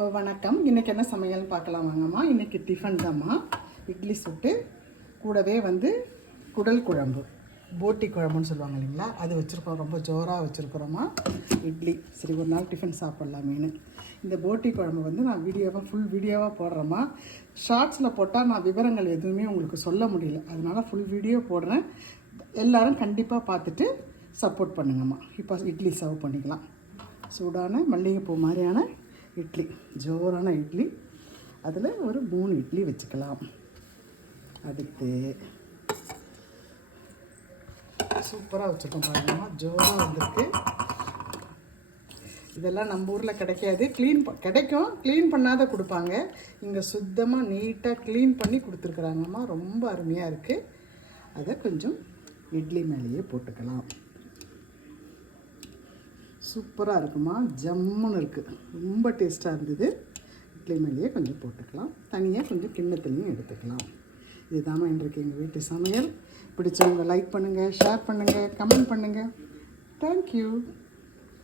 வணக்கம். இன்றைக்கி என்ன சமையல் பார்க்கலாம் வாங்கம்மா. இன்றைக்கி டிஃபன் தாம்மா. இட்லி சுட்டு கூடவே குடல் குழம்பு, போட்டி குழம்புன்னு சொல்லுவாங்க இல்லைங்களா, அது வச்சுருக்கோம். ரொம்ப ஜோராக வச்சுருக்குறோம்மா இட்லி. சரி, ஒரு நாள் டிஃபன் சாப்பிட்லாமேனு இந்த போட்டி குழம்பு நான் ஃபுல் வீடியோவாக போடுறேம்மா. ஷார்ட்ஸில் போட்டால் நான் விவரங்கள் எதுவுமே உங்களுக்கு சொல்ல முடியல, அதனால் ஃபுல் வீடியோ போடுறேன். எல்லோரும் கண்டிப்பாக பார்த்துட்டு சப்போர்ட் பண்ணுங்கம்மா. இப்போ இட்லி சர்வ் பண்ணிக்கலாம். சூடான மல்லிகைப்பூ மாதிரியான இட்லி, ஜோரான இட்லி. அதில் ஒரு 3 இட்லி வச்சுக்கலாம். அடுத்து சூப்பராக வச்சுருக்கோம் பாருங்கம்மா, ஜோராக வந்திருக்கு. இதெல்லாம் நம்ம ஊரில் கிடைக்காது. கிடைக்கும், க்ளீன் பண்ணாத கொடுப்பாங்க. இங்கே சுத்தமாக நீட்டாக க்ளீன் பண்ணி கொடுத்துருக்குறாங்கம்மா. ரொம்ப அருமையாக இருக்குது. அதை கொஞ்சம் இட்லி மேலேயே போட்டுக்கலாம். சூப்பராக இருக்குமா, ஜம்முன்னு இருக்குது. ரொம்ப டேஸ்ட்டாக இருந்தது. இட்லி மேலேயே கொஞ்சம் போட்டுக்கலாம். தனியாக கொஞ்சம் கிண்ணத்துலேயும் எடுத்துக்கலாம். இதுதாம்மா இன்றைக்கு எங்கள் வீட்டு சமையல். பிடிச்சவங்க லைக் பண்ணுங்கள், ஷேர் பண்ணுங்கள், கமெண்ட் பண்ணுங்கள். தேங்க்யூ.